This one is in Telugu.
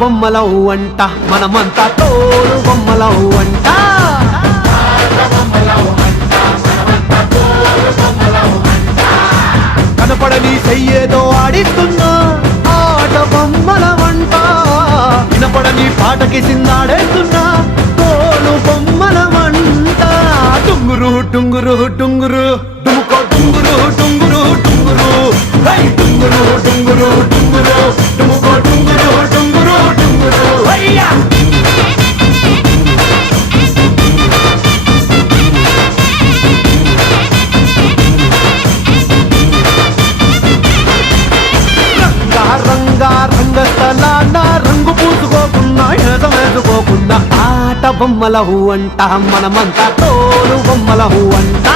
బొమ్మలవు అంట మనమంతా తోలు బొమ్మలవు అంట కనపడని చెయ్యేదో ఆడిస్తున్నా ఆట బొమ్మల వంట వినపడని పాటకి సిందాడేస్తున్నా తోలు బొమ్మల వంట టుంగురు టుంగురు టుంగురు డుముకో టుంగురు టుంగురు టుంగురు హై టుంగురు టుంగురు టుంగురు డుముకో టుంగురు టుంగురు టుంగురు హయ్యా రంగస్థలాన రంగు పూసుకోకుండా ఎదం వేసుకోకుండా ఆట బొమ్మలహు అంట మనమంతా తోలు బొమ్మలహు అంట